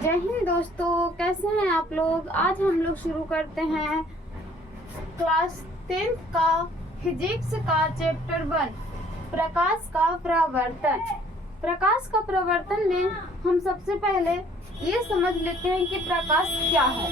जय हिंद दोस्तों, कैसे हैं आप लोग। आज हम लोग शुरू करते हैं क्लास 10th का फिजिक्स का चैप्टर 1 प्रकाश का प्रवर्तन। प्रकाश का प्रवर्तन में हम सबसे पहले ये समझ लेते हैं कि प्रकाश क्या है।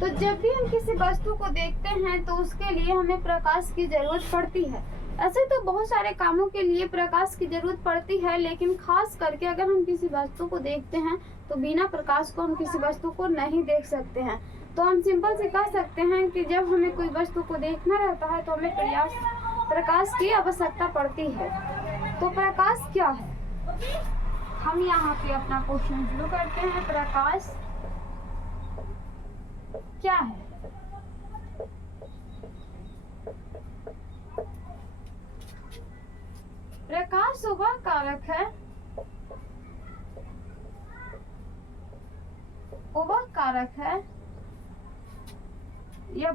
तो जब भी हम किसी वस्तु को देखते हैं तो उसके लिए हमें प्रकाश की जरूरत पड़ती है। ऐसे तो बहुत सारे कामों के लिए प्रकाश की जरूरत पड़ती है, लेकिन खास करके अगर हम किसी वस्तु को देखते हैं तो बिना प्रकाश को हम किसी वस्तु को नहीं देख सकते हैं। तो हम सिंपल से कह सकते हैं कि जब हमें कोई वस्तु को देखना रहता है तो हमें प्रकाश की आवश्यकता पड़ती है। तो प्रकाश क्या है, हम यहाँ पे अपना क्वेश्चन शुरू करते हैं। प्रकाश क्या है? प्रकाश वह कारक है, वह कारक है या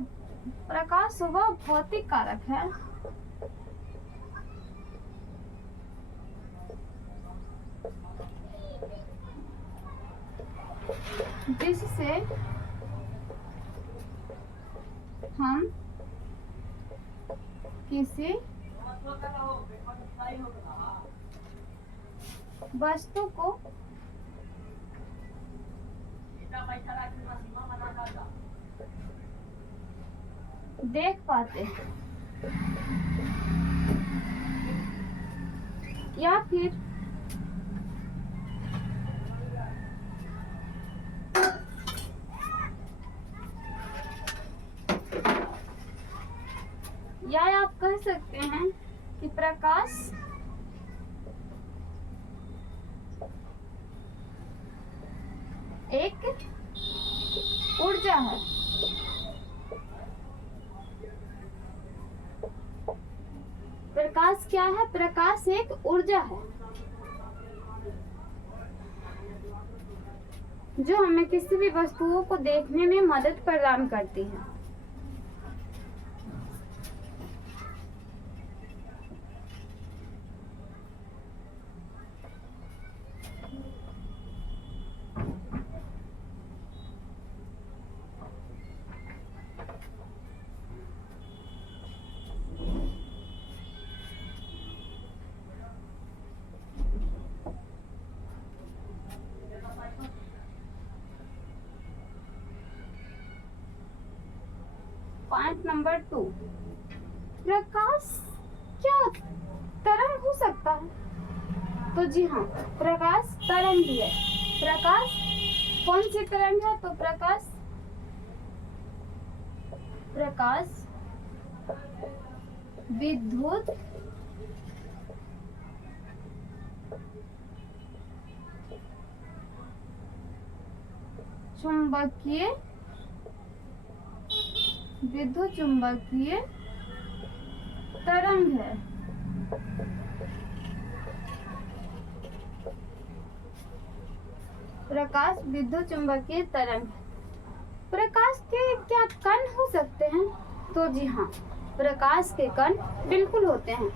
प्रकाश वह भौतिक कारक है जिससे हम किसी वस्तु को देख पाते हैं या फिर आप कह सकते हैं कि प्रकाश एक ऊर्जा है। प्रकाश क्या है? प्रकाश एक ऊर्जा है जो हमें किसी भी वस्तुओं को देखने में मदद प्रदान करती है। पॉइंट नंबर 2, प्रकाश क्या तरंग हो सकता है? तो जी हाँ, प्रकाश तरंग भी है। प्रकाश कौन सी तरंग है? तो प्रकाश विद्युत चुंबकीय तरंग है। प्रकाश विद्युत चुंबकीय तरंग है। प्रकाश के क्या कण हो सकते हैं? तो जी हाँ, प्रकाश के कण बिल्कुल होते हैं,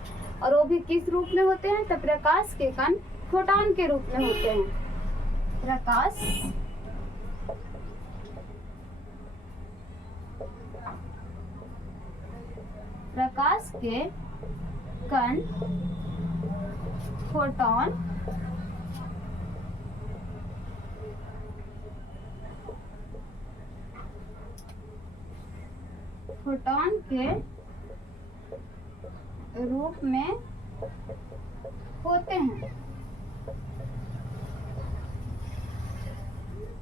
और वो भी किस रूप में होते हैं? तो प्रकाश के कण फोटॉन के रूप में होते हैं। प्रकाश के कण फोटॉन के रूप में होते हैं।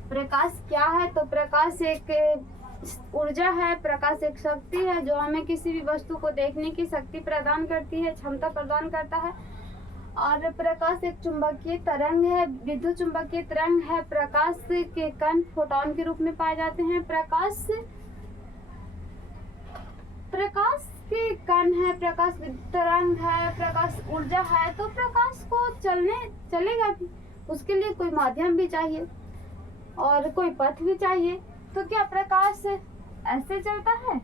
प्रकाश क्या है? तो प्रकाश एक ऊर्जा है, प्रकाश एक शक्ति है जो हमें किसी भी वस्तु को देखने की शक्ति प्रदान करती है, क्षमता प्रदान करता है। और प्रकाश एक चुंबकीय तरंग है, विद्युत चुंबकीय तरंग है। प्रकाश के कण फोटॉन के रूप में पाए जाते हैं। प्रकाश के कण है, प्रकाश तरंग है, प्रकाश ऊर्जा है। तो प्रकाश को चलेगा भी, उसके लिए कोई माध्यम भी चाहिए और कोई पथ भी चाहिए। तो क्या प्रकाश ऐसे चलता है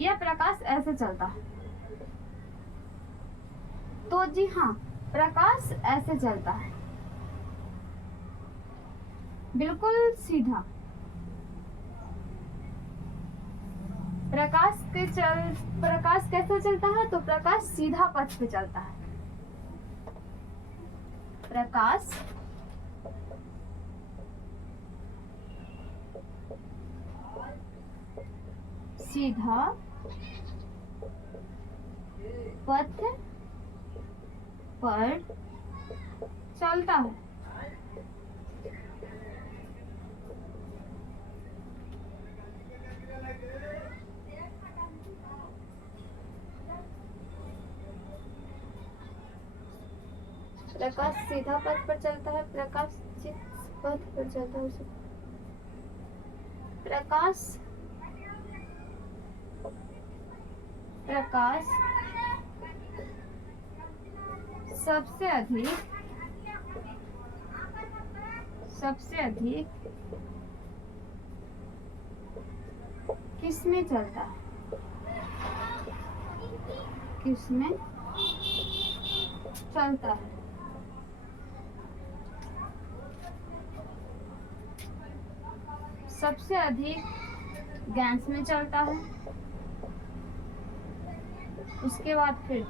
या प्रकाश ऐसे चलता है? तो जी हाँ, प्रकाश ऐसे चलता है। बिल्कुल सीधा। प्रकाश कैसे चलता है? तो प्रकाश सीधा पथ पे चलता है। प्रकाश सीधा पथ पर चलता है। प्रकाश सीधा पथ पर चलता है, प्रकाश जिस पथ पर चलता है उसे प्रकाश सबसे अधिक किसमें चलता है? किसमें चलता है? सबसे अधिक गैस में चलता है। उसके बाद फिर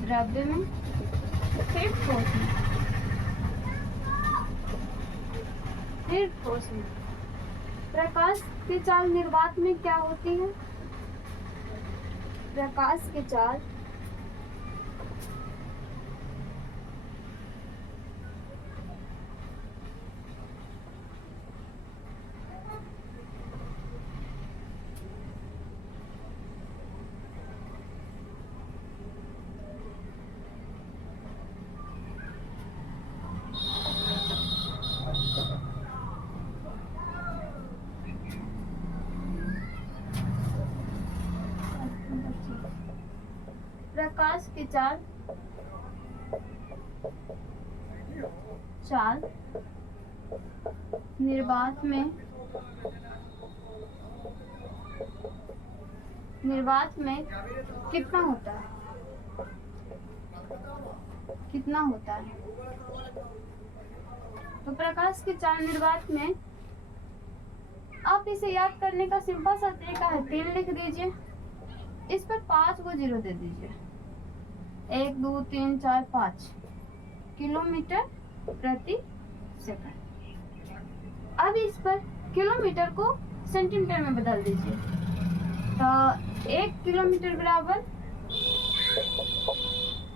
द्रव्य में, फिर ठोस में, फिर ठोस में। प्रकाश की चाल निर्वात में क्या होती है? प्रकाश की चाल प्रकाश की चाल निर्वात में कितना होता है? तो प्रकाश की चाल निर्वात में आप इसे याद करने का सिंपल सा तरीका है, 3 लिख दीजिए, इस पर 5 को 0 दे दीजिए। 1 2 3 4 5 किलोमीटर प्रति सेकंड। अब इस पर किलोमीटर को सेंटीमीटर में बदल दीजिए, तो 1 किलोमीटर बराबर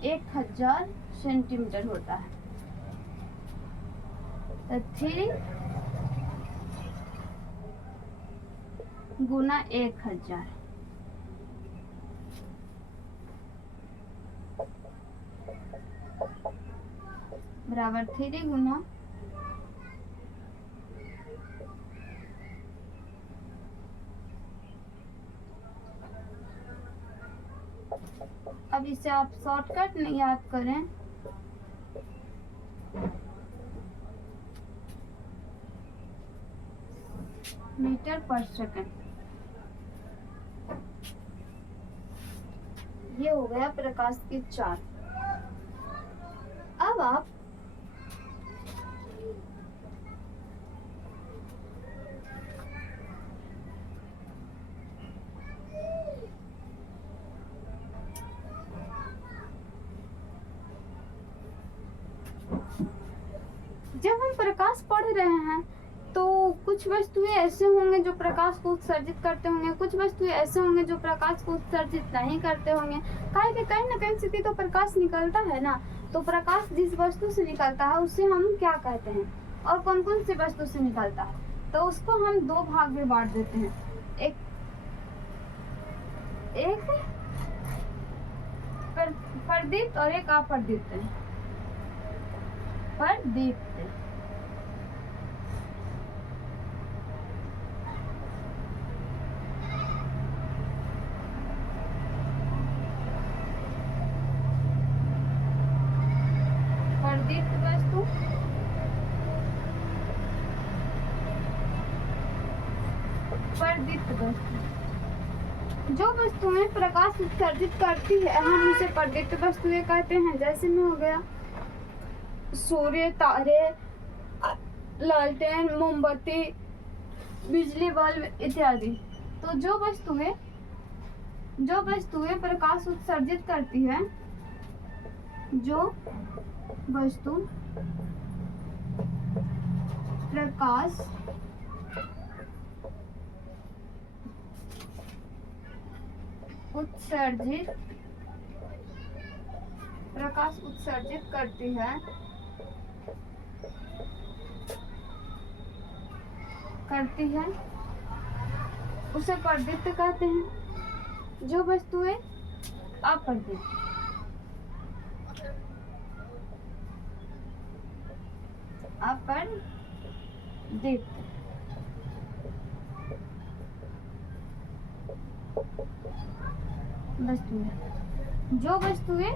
1000 सेंटीमीटर होता है। तो 3 गुना 1000 बराबर 3 गुना अब इसे आप शॉर्टकट नहीं याद करें, मीटर पर सेकंड। ये हो गया प्रकाश की चाल। अब आप जब हम प्रकाश पढ़ रहे हैं तो कुछ वस्तुएं ऐसे होंगे जो प्रकाश को उत्सर्जित करते होंगे, कुछ वस्तुएं ऐसे होंगे जो प्रकाश को उत्सर्जित नहीं करते होंगे। कहीं ना कहीं से तो प्रकाश निकलता है ना, तो प्रकाश जिस वस्तु से निकलता है उसे हम क्या कहते हैं, और कौन कौन सी वस्तु से निकलता है, तो उसको हम 2 भाग में बांट देते हैं। एक प्रदीप्त और एक अप्रदीप्त। प्रदीप्त वस्तु प्रदीप्त वस्तु जो वस्तुएं प्रकाश उत्सर्जित करती है हम उसे प्रदीप्त वस्तुएं कहते हैं। जैसे में हो गया सूर्य, तारे, लालटेन, मोमबत्ती, बिजली बल्ब इत्यादि। तो जो वस्तुएं प्रकाश उत्सर्जित करती है, जो वस्तु प्रकाश उत्सर्जित करती है उसे प्रदीप्त कहते हैं। जो वस्तुएं अप्रदीप्त वस्तुएं,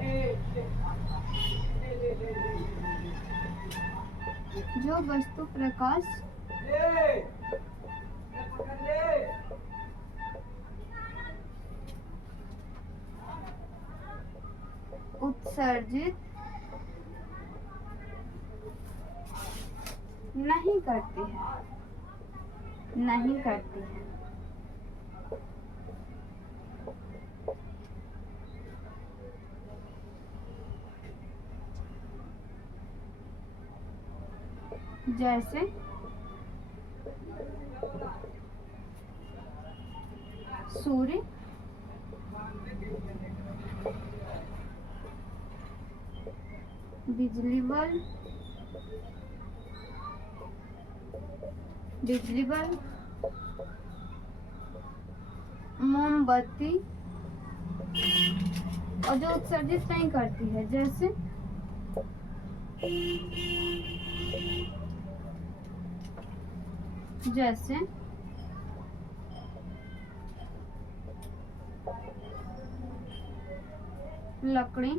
जो वस्तु प्रकाश उत्सर्जित नहीं करती है। जैसे सूर्य, बिजली बल्ब, मोमबत्ती, और जो उत्सर्जित नहीं करती है, जैसे लकड़ी,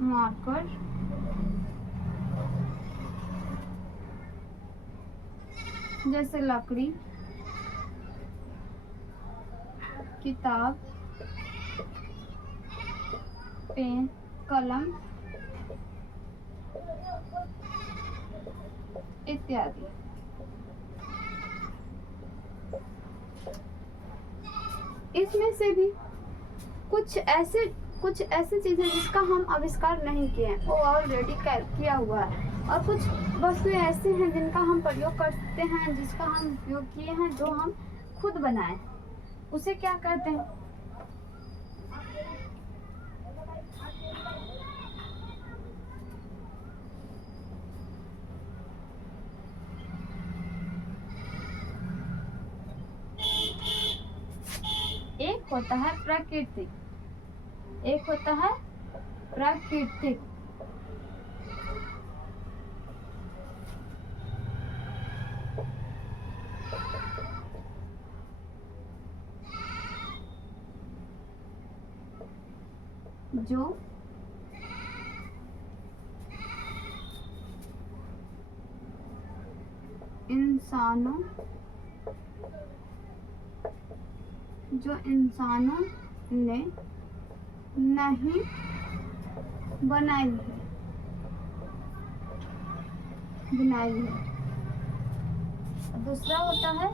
मार्कर, जैसे लकड़ी, किताब, पेन, कलम इत्यादि। इसमें से भी कुछ ऐसे चीजें जिसका हम आविष्कार नहीं किए हैं, वो ऑलरेडी किया हुआ है, और कुछ वस्तुएं ऐसे हैं जिनका हम प्रयोग करते हैं, जिसका हम उपयोग किए हैं, जो हम खुद बनाए, उसे क्या कहते हैं? एक होता है प्राकृतिक, जो इंसानों ने नहीं बनाई है। दूसरा होता है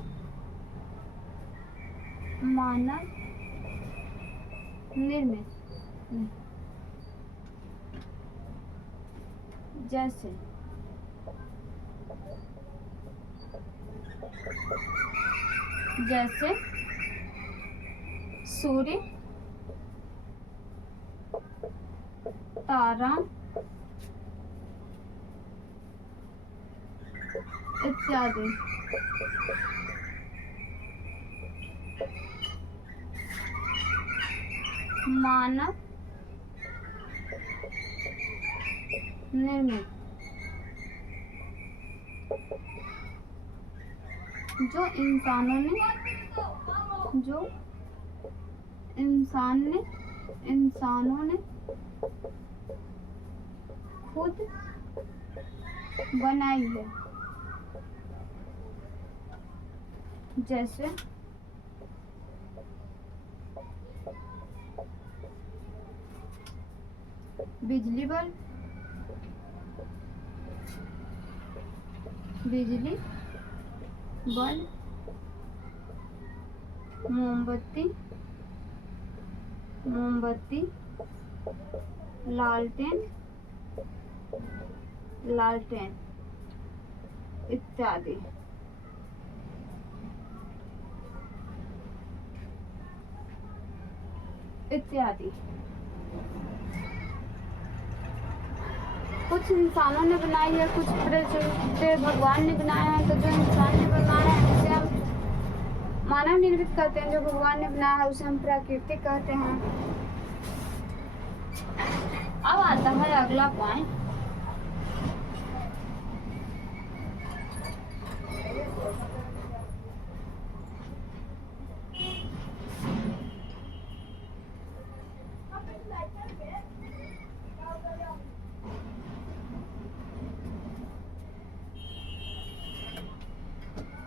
मानव निर्मित, जैसे सूर्य, तारा इत्यादि। मानव निर्मित, जो इंसानों ने खुद बनाई है, जैसे बिजली बल्ब, बिजली बल्ब, मोमबत्ती, मोमबत्ती, लालटेन, लालटेन इत्यादि। इत्यादि। कुछ इंसानों ने बनाई है, कुछ प्रकृति भगवान ने बनाया है। तो जो इंसान ने बनाया है उसे हम मानव निर्मित कहते हैं, जो भगवान ने बनाया है उसे हम प्राकृतिक कहते हैं। अब आता है अगला पॉइंट।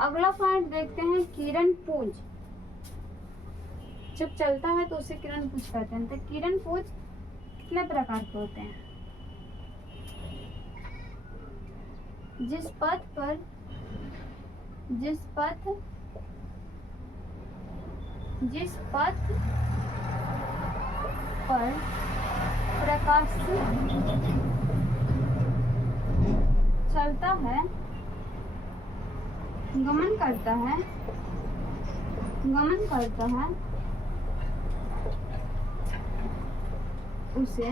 अगला पॉइंट देखते हैं, किरण पुंज। जब चलता है तो उसे किरण पुंज कहते हैं। तो किरण पुंज कितने प्रकार के होते हैं? जिस पथ पर प्रकाश चलता है, गमन करता है, उसे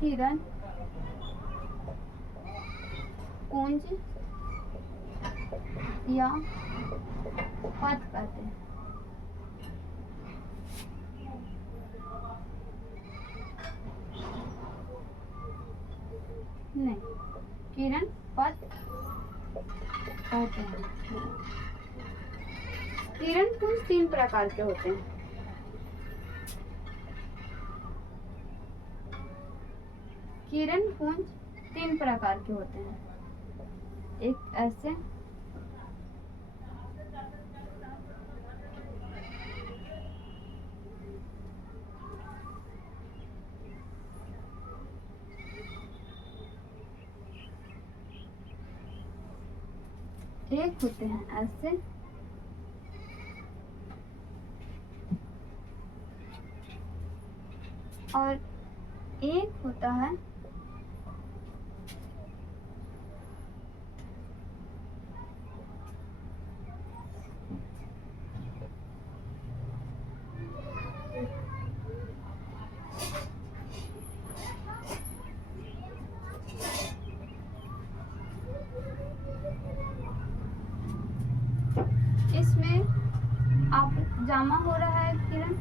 किरण पुंज या पथ कहते हैं। नहीं, किरण पथ कहते हैं। किरण पुंज 3 प्रकार के होते हैं। किरण पुंज 3 प्रकार के होते हैं। एक ऐसे, एक होते हैं ऐसे, और एक होता है इसमें आप जमा हो रहा है किरण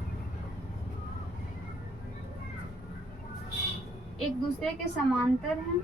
एक दूसरे के समांतर हैं।